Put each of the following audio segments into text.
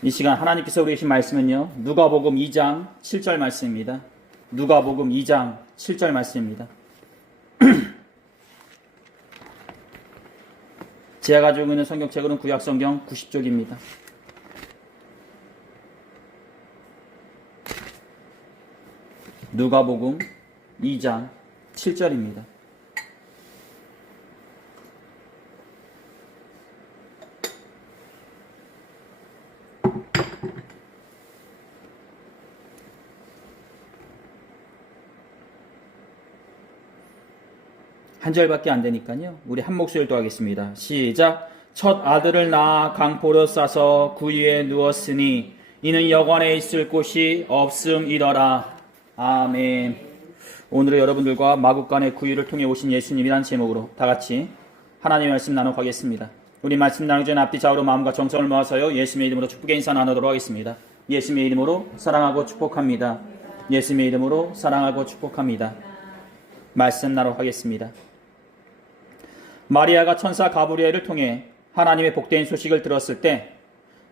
이 시간 하나님께서 우리 주신 말씀은요, 누가복음 2장 7절 말씀입니다. 누가복음 2장 7절 말씀입니다. 제가 가지고 있는 성경책으로는 구약성경 90쪽입니다. 누가복음 2장 7절입니다. 한 절밖에 안 되니까요. 우리 한 목소리로 하겠습니다. 시작. 첫 아들을 낳아 강포로 싸서 구유에 누웠으니 이는 여관에 있을 곳이 없음이더라. 아멘. 오늘은 여러분들과 마국간의 구유를 통해 오신 예수님이란 제목으로 다 같이 하나님의 말씀 나눠가겠습니다. 우리 말씀 나누기 전에 앞뒤 좌우로 마음과 정성을 모아서요, 예수님의 이름으로 축복의 인사 나누도록 하겠습니다. 예수님의 이름으로 사랑하고 축복합니다. 예수님의 이름으로 사랑하고 축복합니다. 말씀 나누도록 하겠습니다. 마리아가 천사 가브리엘을 통해 하나님의 복된 소식을 들었을 때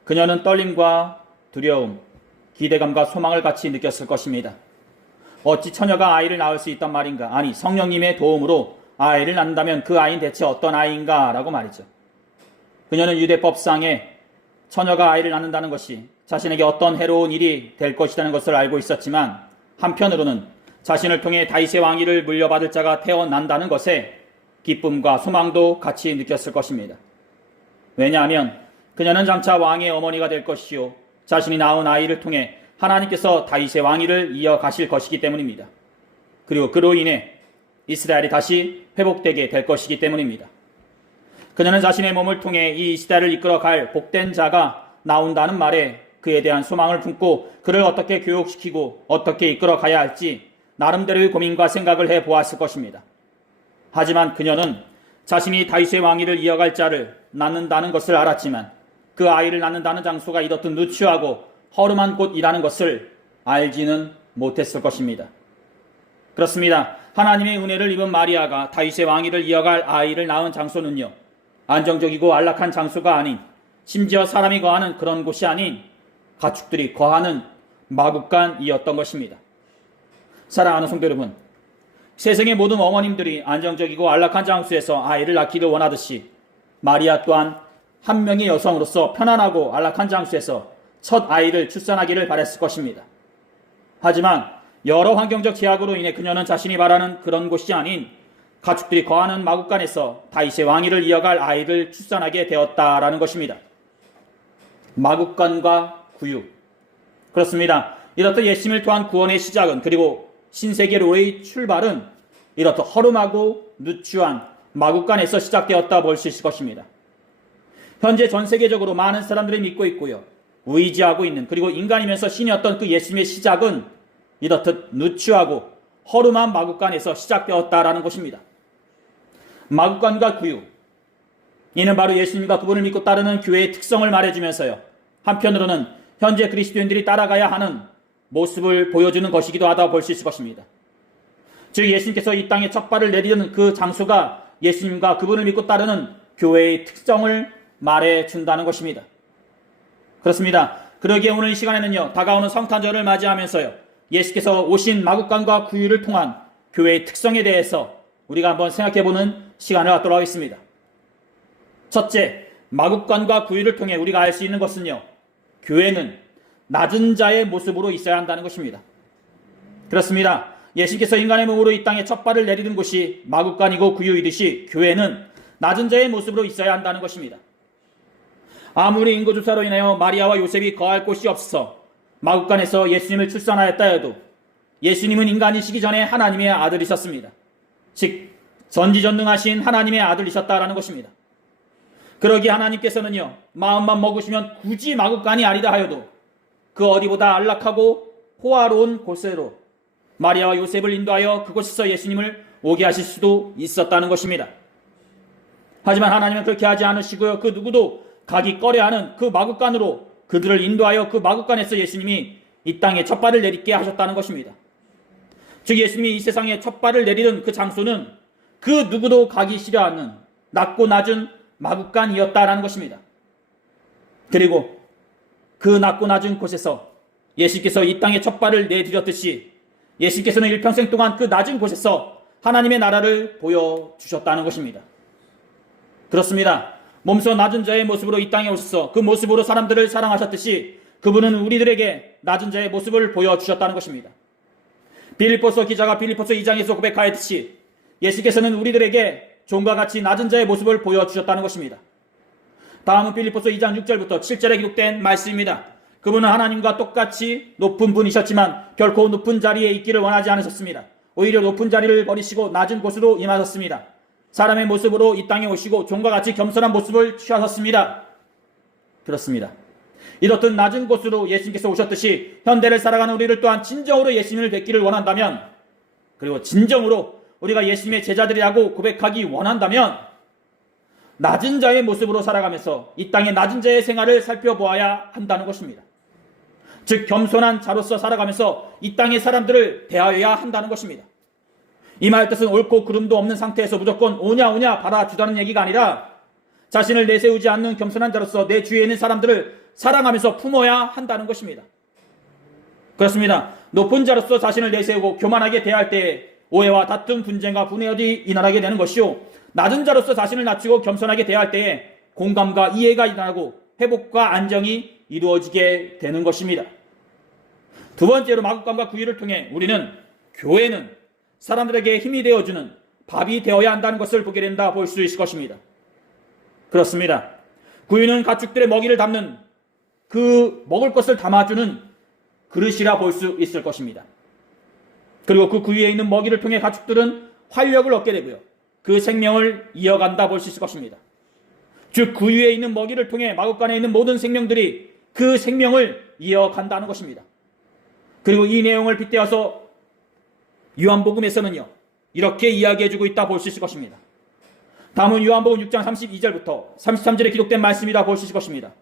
그녀는 떨림과 두려움, 기대감과 소망을 같이 느꼈을 것입니다. 어찌 처녀가 아이를 낳을 수 있단 말인가? 아니, 성령님의 도움으로 아이를 낳는다면 그 아이는 대체 어떤 아이인가? 라고 말이죠. 그녀는 유대법상에 처녀가 아이를 낳는다는 것이 자신에게 어떤 해로운 일이 될 것이라는 것을 알고 있었지만, 한편으로는 자신을 통해 다윗의 왕위를 물려받을 자가 태어난다는 것에 기쁨과 소망도 같이 느꼈을 것입니다. 왜냐하면 그녀는 장차 왕의 어머니가 될 것이요, 자신이 낳은 아이를 통해 하나님께서 다윗의 왕위를 이어가실 것이기 때문입니다. 그리고 그로 인해 이스라엘이 다시 회복되게 될 것이기 때문입니다. 그녀는 자신의 몸을 통해 이 시대를 이끌어갈 복된 자가 나온다는 말에 그에 대한 소망을 품고 그를 어떻게 교육시키고 어떻게 이끌어가야 할지 나름대로의 고민과 생각을 해보았을 것입니다. 하지만 그녀는 자신이 다윗의 왕위를 이어갈 자를 낳는다는 것을 알았지만 그 아이를 낳는다는 장소가 이렇듯 누추하고 허름한 곳이라는 것을 알지는 못했을 것입니다. 그렇습니다. 하나님의 은혜를 입은 마리아가 다윗의 왕위를 이어갈 아이를 낳은 장소는요, 안정적이고 안락한 장소가 아닌, 심지어 사람이 거하는 그런 곳이 아닌 가축들이 거하는 마국간이었던 것입니다. 사랑하는 성도 여러분, 세상의 모든 어머님들이 안정적이고 안락한 장소에서 아이를 낳기를 원하듯이 마리아 또한 한 명의 여성으로서 편안하고 안락한 장소에서 첫 아이를 출산하기를 바랬을 것입니다. 하지만 여러 환경적 제약으로 인해 그녀는 자신이 바라는 그런 곳이 아닌 가축들이 거하는 마국간에서 다윗의 왕위를 이어갈 아이를 출산하게 되었다라는 것입니다. 마국간과 구유. 그렇습니다. 이렇듯 예수님을 통한 구원의 시작은, 그리고 신세계로의 출발은 이렇듯 허름하고 누추한 마국간에서 시작되었다 볼 수 있을 것입니다. 현재 전 세계적으로 많은 사람들이 믿고 있고요, 의지하고 있는, 그리고 인간이면서 신이었던 그 예수님의 시작은 이렇듯 누추하고 허름한 마국간에서 시작되었다라는 것입니다. 마국간과 구유, 이는 바로 예수님과 그분을 믿고 따르는 교회의 특성을 말해주면서요, 한편으로는 현재 그리스도인들이 따라가야 하는 모습을 보여주는 것이기도 하다 볼 수 있을 것입니다. 즉, 예수님께서 이 땅에 첫 발을 내디디는 그 장소가 예수님과 그분을 믿고 따르는 교회의 특성을 말해준다는 것입니다. 그렇습니다. 그러기에 오늘 이 시간에는요, 다가오는 성탄절을 맞이하면서요, 예수께서 오신 마국간과 구유를 통한 교회의 특성에 대해서 우리가 한번 생각해보는 시간을 갖도록 하겠습니다. 첫째, 마국간과 구유를 통해 우리가 알 수 있는 것은요, 교회는 낮은 자의 모습으로 있어야 한다는 것입니다. 그렇습니다. 예수께서 인간의 몸으로 이 땅에 첫 발을 내디딘 곳이 마국간이고 구유이듯이 교회는 낮은 자의 모습으로 있어야 한다는 것입니다. 아무리 인구조사로 인하여 마리아와 요셉이 거할 곳이 없어 마국간에서 예수님을 출산하였다 해도 예수님은 인간이시기 전에 하나님의 아들이셨습니다. 즉, 전지전능하신 하나님의 아들이셨다라는 것입니다. 그러기에 하나님께서는요, 마음만 먹으시면 굳이 마국간이 아니다 하여도 그 어디보다 안락하고 호화로운 곳으로 마리아와 요셉을 인도하여 그곳에서 예수님을 오게 하실 수도 있었다는 것입니다. 하지만 하나님은 그렇게 하지 않으시고요, 그 누구도 가기 꺼려하는 그 마국간으로 그들을 인도하여 그 마국간에서 예수님이 이 땅에 첫 발을 내딛게 하셨다는 것입니다. 즉, 예수님이 이 세상에 첫 발을 내리는 그 장소는 그 누구도 가기 싫어하는 낮고 낮은 마국간이었다라는 것입니다. 그리고 그 낮고 낮은 곳에서 예수께서 이 땅에 첫 발을 내디뎠듯이 예수께서는 일평생 동안 그 낮은 곳에서 하나님의 나라를 보여주셨다는 것입니다. 그렇습니다. 몸소 낮은 자의 모습으로 이 땅에 오셔서 그 모습으로 사람들을 사랑하셨듯이 그분은 우리들에게 낮은 자의 모습을 보여주셨다는 것입니다. 빌립보서 기자가 빌립보서 2장에서 고백하였듯이 예수께서는 우리들에게 종과 같이 낮은 자의 모습을 보여주셨다는 것입니다. 다음은 빌립보서 2장 6절부터 7절에 기록된 말씀입니다. 그분은 하나님과 똑같이 높은 분이셨지만 결코 높은 자리에 있기를 원하지 않으셨습니다. 오히려 높은 자리를 버리시고 낮은 곳으로 임하셨습니다. 사람의 모습으로 이 땅에 오시고 종과 같이 겸손한 모습을 취하셨습니다. 그렇습니다. 이렇듯 낮은 곳으로 예수님께서 오셨듯이 현대를 살아가는 우리를 또한 진정으로 예수님을 뵙기를 원한다면, 그리고 진정으로 우리가 예수님의 제자들이라고 고백하기 원한다면 낮은 자의 모습으로 살아가면서 이 땅의 낮은 자의 생활을 살펴보아야 한다는 것입니다. 즉 겸손한 자로서 살아가면서 이 땅의 사람들을 대하여야 한다는 것입니다. 이 말 뜻은 옳고 그름도 없는 상태에서 무조건 오냐 받아주다는 얘기가 아니라 자신을 내세우지 않는 겸손한 자로서 내 주위에 있는 사람들을 사랑하면서 품어야 한다는 것입니다. 그렇습니다. 높은 자로서 자신을 내세우고 교만하게 대할 때에 오해와 다툼, 분쟁과 분열이 일어나게 되는 것이요, 낮은 자로서 자신을 낮추고 겸손하게 대할 때에 공감과 이해가 일어나고 회복과 안정이 이루어지게 되는 것입니다. 두 번째로 마구감과 구유를 통해 우리는 교회는 사람들에게 힘이 되어주는 밥이 되어야 한다는 것을 보게 된다 볼 수 있을 것입니다. 그렇습니다. 구유는 가축들의 먹이를 담는 그 먹을 것을 담아주는 그릇이라 볼 수 있을 것입니다. 그리고 그 구유에 있는 먹이를 통해 가축들은 활력을 얻게 되고요, 그 생명을 이어간다 볼 수 있을 것입니다. 즉 구유에 있는 먹이를 통해 마구간에 있는 모든 생명들이 그 생명을 이어간다는 것입니다. 그리고 이 내용을 빗대어서 요한복음에서는요 이렇게 이야기해주고 있다 볼 수 있을 것입니다. 다음은 요한복음 6장 32절부터 33절에 기록된 말씀이다 볼 수 있을 것입니다.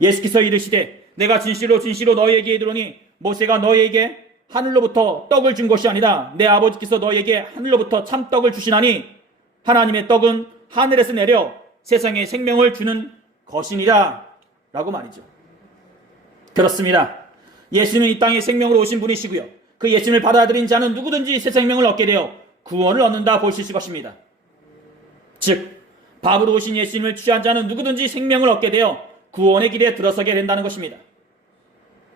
예수께서 이르시되 내가 진실로 진실로 너희에게 이르노니 모세가 너희에게 하늘로부터 떡을 준 것이 아니라 내 아버지께서 너희에게 하늘로부터 참떡을 주시나니 하나님의 떡은 하늘에서 내려 세상에 생명을 주는 것이니라 라고 말이죠. 그렇습니다. 예수는 이 땅에 생명으로 오신 분이시고요, 그 예수님을 받아들인 자는 누구든지 새 생명을 얻게 되어 구원을 얻는다 볼 수 있을 것입니다. 즉 밥으로 오신 예수님을 취한 자는 누구든지 생명을 얻게 되어 구원의 길에 들어서게 된다는 것입니다.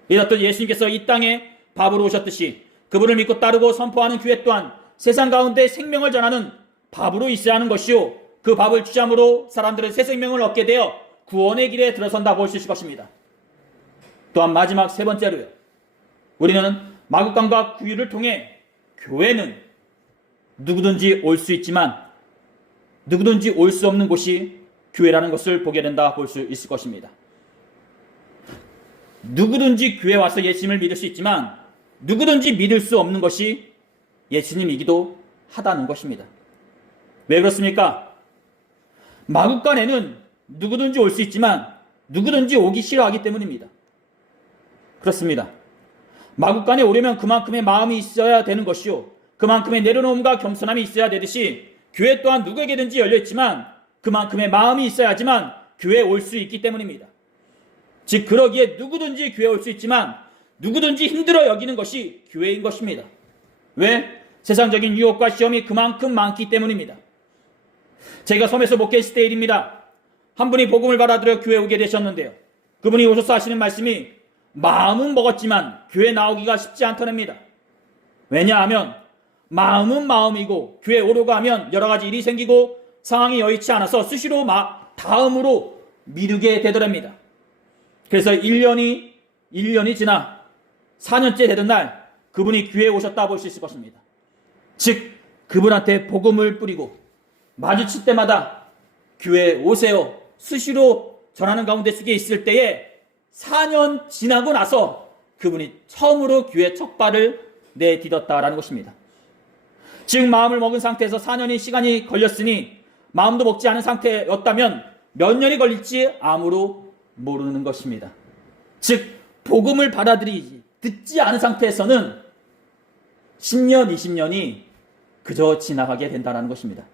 이렇듯 예수님께서 이 땅에 밥으로 오셨듯이 그분을 믿고 따르고 선포하는 교회 또한 세상 가운데 생명을 전하는 밥으로 있어야 하는 것이요, 그 밥을 취함으로 사람들은 새 생명을 얻게 되어 구원의 길에 들어선다 볼 수 있을 것입니다. 또한 마지막 세 번째로요, 우리는 마구간과 구유를 통해 교회는 누구든지 올 수 있지만 누구든지 올 수 없는 곳이 교회라는 것을 보게 된다 볼 수 있을 것입니다. 누구든지 교회 와서 예수님을 믿을 수 있지만 누구든지 믿을 수 없는 것이 예수님이기도 하다는 것입니다. 왜 그렇습니까? 마구간에는 누구든지 올 수 있지만 누구든지 오기 싫어하기 때문입니다. 그렇습니다. 마구간에 오려면 그만큼의 마음이 있어야 되는 것이요, 그만큼의 내려놓음과 겸손함이 있어야 되듯이 교회 또한 누구에게든지 열려있지만 그만큼의 마음이 있어야지만 교회에 올 수 있기 때문입니다. 즉 그러기에 누구든지 교회에 올 수 있지만 누구든지 힘들어 여기는 것이 교회인 것입니다. 왜? 세상적인 유혹과 시험이 그만큼 많기 때문입니다. 제가 섬에서 목회했을 때 일입니다. 한 분이 복음을 받아들여 교회에 오게 되셨는데요, 그분이 오셔서 하시는 말씀이 마음은 먹었지만 교회 나오기가 쉽지 않다랍니다. 왜냐하면 마음은 마음이고 교회 오려고 하면 여러 가지 일이 생기고 상황이 여의치 않아서 수시로 다음으로 미루게 되더랍니다. 그래서 1년이 지나 4년째 되던 날 그분이 교회에 오셨다 볼 수 있을 것입니다. 즉 그분한테 복음을 뿌리고 마주칠 때마다 교회에 오세요 수시로 전하는 가운데 속에 있을 때에 4년 지나고 나서 그분이 처음으로 교회 첫 발을 내딛었다라는 것입니다. 즉 마음을 먹은 상태에서 4년의 시간이 걸렸으니 마음도 먹지 않은 상태였다면 몇 년이 걸릴지 아무로 모르는 것입니다. 즉 복음을 받아들이지 듣지 않은 상태에서는 10년, 20년이 그저 지나가게 된다는 것입니다.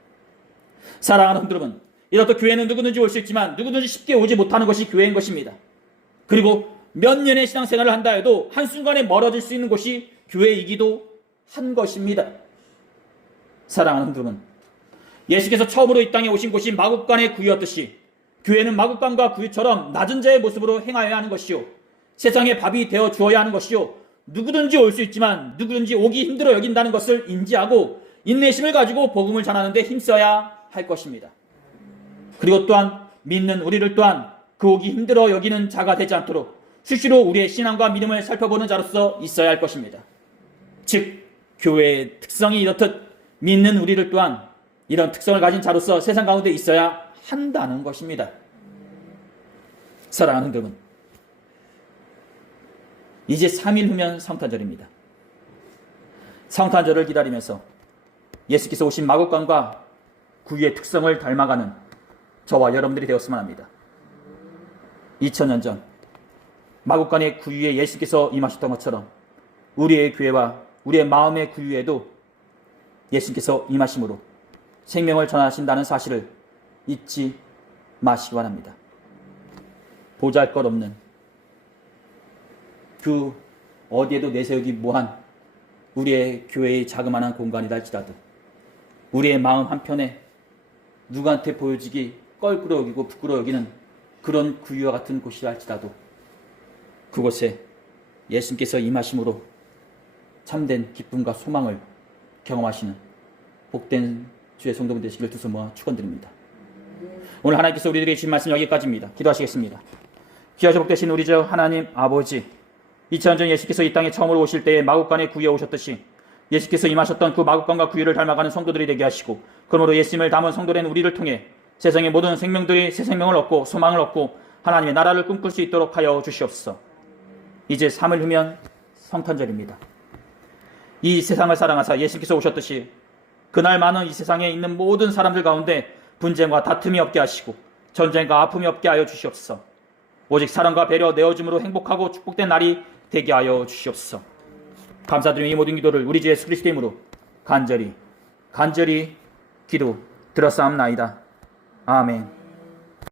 사랑하는 분들은 이렇듯 교회는 누구든지 올 수 있지만 누구든지 쉽게 오지 못하는 것이 교회인 것입니다. 그리고 몇 년의 신앙생활을 한다 해도 한순간에 멀어질 수 있는 곳이 교회이기도 한 것입니다. 사랑하는 성도는, 예수께서 처음으로 이 땅에 오신 곳이 마국간의 구유였듯이 교회는 마국간과 구유처럼 낮은 자의 모습으로 행하여야 하는 것이요, 세상의 밥이 되어 주어야 하는 것이요, 누구든지 올 수 있지만 누구든지 오기 힘들어 여긴다는 것을 인지하고 인내심을 가지고 복음을 전하는 데 힘써야 할 것입니다. 그리고 또한 믿는 우리를 또한 그 오기 힘들어 여기는 자가 되지 않도록 수시로 우리의 신앙과 믿음을 살펴보는 자로서 있어야 할 것입니다. 즉, 교회의 특성이 이렇듯 믿는 우리를 또한 이런 특성을 가진 자로서 세상 가운데 있어야 한다는 것입니다. 사랑하는 여러분, 이제 3일 후면 성탄절입니다. 성탄절을 기다리면서 예수께서 오신 마국간과 구유의 특성을 닮아가는 저와 여러분들이 되었으면 합니다. 2000년 전 마국간의 구유에 예수께서 임하셨던 것처럼 우리의 교회와 우리의 마음의 구유에도 예수께서 임하심으로 생명을 전하신다는 사실을 잊지 마시기 바랍니다. 보잘것없는 그 어디에도 내세우기 뭐한 우리의 교회의 자그마한 공간이다 할지라도 우리의 마음 한편에 누구한테 보여지기 껄끄러워 여기고 부끄러워 여기는 그런 구유와 같은 곳이라 할지라도 그곳에 예수님께서 임하심으로 참된 기쁨과 소망을 경험하시는 복된 주의 성도분 되시기를 두 손 모아 축원드립니다. 오늘 하나님께서 우리들에게 주신 말씀 여기까지입니다. 기도하시겠습니다. 귀하시고 복되신 우리 주 하나님 아버지, 2000년 전 예수께서 이 땅에 처음으로 오실 때에 마국간에 구유에 오셨듯이 예수께서 임하셨던 그 마국간과 구유를 닮아가는 성도들이 되게 하시고, 그러므로 예수님을 담은 성도된 우리를 통해 세상의 모든 생명들이 새 생명을 얻고 소망을 얻고 하나님의 나라를 꿈꿀 수 있도록 하여 주시옵소서. 이제 3일 후면 성탄절입니다. 이 세상을 사랑하사 예수께서 오셨듯이 그날 많은 이 세상에 있는 모든 사람들 가운데 분쟁과 다툼이 없게 하시고 전쟁과 아픔이 없게 하여 주시옵소서. 오직 사랑과 배려 내어줌으로 행복하고 축복된 날이 되게 하여 주시옵소서. 감사드리며 이 모든 기도를 우리 주 예수 그리스도의 이름으로 간절히 기도 들었사옵나이다. 아멘.